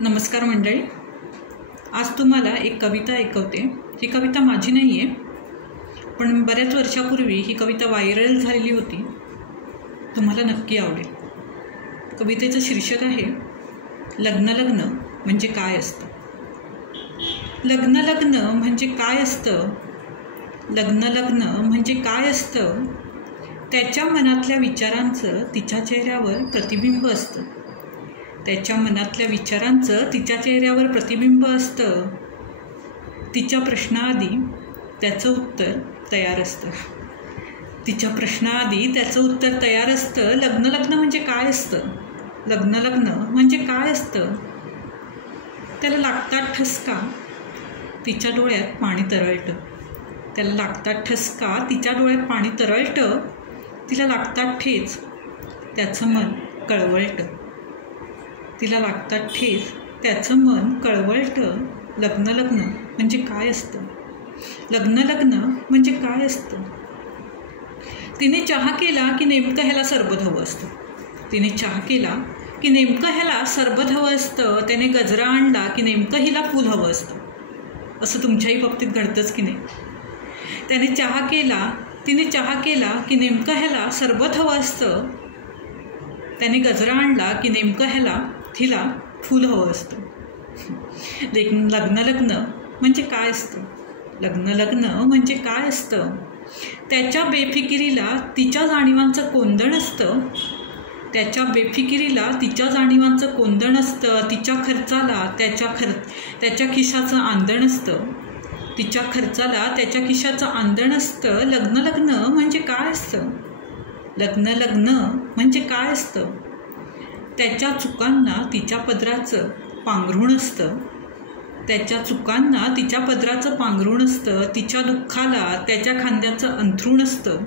नमस्कार मंडळी, आज तुम्हाला एक कविता ऐकवते। ही कविता माझी नाही आहे, पण बऱ्याच वर्षापूर्वी ही कविता व्हायरल झालेली होती। तुम्हाला नक्की आवडेल। कवितेचं शीर्षक आहे लग्न लग्न म्हणजे काय असतं। लग्न लग्न म्हणजे काय असतं, लग्न लग्न म्हणजे काय असतं। त्याच्या मनातल्या विचारांचं तिच्या चेहऱ्यावर प्रतिबिंब असतं, त्याच्या मनातल्या विचारांचं तिच्या चेहऱ्यावर प्रतिबिंब असतं। तिच्या प्रश्नाआधी त्याचं उत्तर तयार असतं, तिच्या प्रश्नाआधी त्याचं उत्तर तयार असतं। लग्न लग्न म्हणजे काय असतं, लग्न लग्न म्हणजे काय असतं। त्याला लागतात ठसका, तिच्या डोळ्यात पाणी तरळतं, त्याला लागतात ठसका, तिच्या डोळ्यात पाणी तरळतं। तिला लागतात ठेच, त्याचं मन कळवळतं, तिला लागतात ठेच, त्याचं मन कळवळतं। लग्न लग्न म्हणजे काय असतं, लग्न लग्न म्हणजे काय असतं। तिने चहा केला की नेमकं ह्याला सरबत हवं असतं, तिने चहा केला की नेमकं ह्याला सरबत हवं असतं। त्याने गजरा आणला की नेमकं हिला फूल हवं असतं। असं तुमच्याही बाबतीत घडतंच की नाही। त्याने चहा केला, तिने चहा केला की नेमकं ह्याला सरबत हवं असतं, त्याने गजरा आणला की नेमकं ह्याला तिला फूल हवं असतं। लग्न लग्न म्हणजे काय असतं, लग्न लग्न म्हणजे काय असतं। त्याच्या बेफिकिरीला तिच्या जाणीवांचं कोंदण असतं, त्याच्या बेफिकिरीला तिच्या जाणीवांचं कोंदण असतं। तिच्या खर्चाला त्याच्या खिशाचं आंदण असतं, तिच्या खर्चाला त्याच्या खिशाचं आंदण असतं। लग्न लग्न म्हणजे काय असतं, लग्न लग्न म्हणजे काय असतं। त्याच्या चुकांना तिच्या पदराचं पांघरूण असतं, त्याच्या चुकांना तिच्या पदराचं पांघरूण असतं। तिच्या दुःखाला त्याच्या खांद्याचं अंथरूण असतं,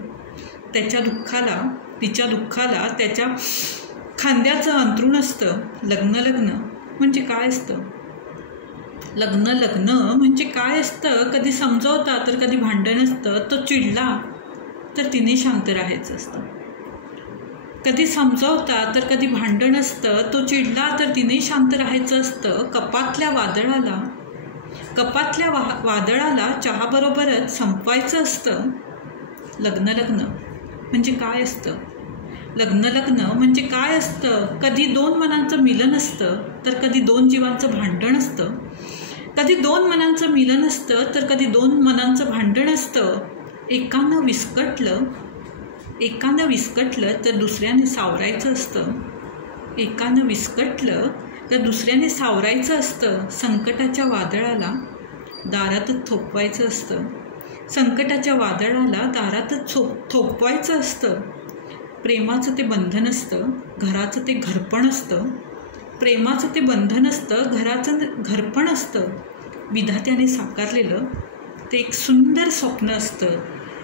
त्याच्या दुःखाला तिच्या दुःखाला त्याच्या खांद्याचं अंथरूण असतं। लग्न लग्न म्हणजे काय असतं, लग्न लग्न म्हणजे काय असतं। कधी समजवता तर कधी भांडण असतं, तो चिडला तर तिने शांत राहायचं असतं। कधी समजवता तर कधी भांडण असतं, तो चिडला तर तिने शांत राहायचं असतं। कपातल्या वादळाला चहाबरोबरच संपवायचं असतं। लग्न लग्न म्हणजे काय असतं, लग्न लग्न म्हणजे काय असतं। कधी दोन मनांचं मिलन असतं तर कधी दोन जीवांचं भांडण असतं, कधी दोन मनांचं मिलन असतं तर कधी दोन मनांचं भांडण असतं। एकानं विस्कटलं तर दुसऱ्याने सावरायचं असतं, एकानं विस्कटलं तर दुसऱ्याने सावरायचं असतं। संकटाच्या वादळाला दारातच थोपवायचं असतं, संकटाच्या वादळाला दारातच थोपवायचं असतं। प्रेमाचं ते बंधन असतं, घराचं ते घरपण असतं, प्रेमाचं ते बंधन असतं, घराचं घरपण असतं। विधात्याने साकारलेलं ते एक सुंदर स्वप्न असतं,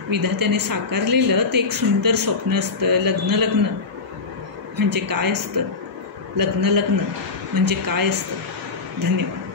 विधात्याने साकारलेलं ते एक सुंदर स्वप्न असतं। लग्न लग्न म्हणजे काय असतं, लग्न लग्न म्हणजे काय असतं। धन्यवाद।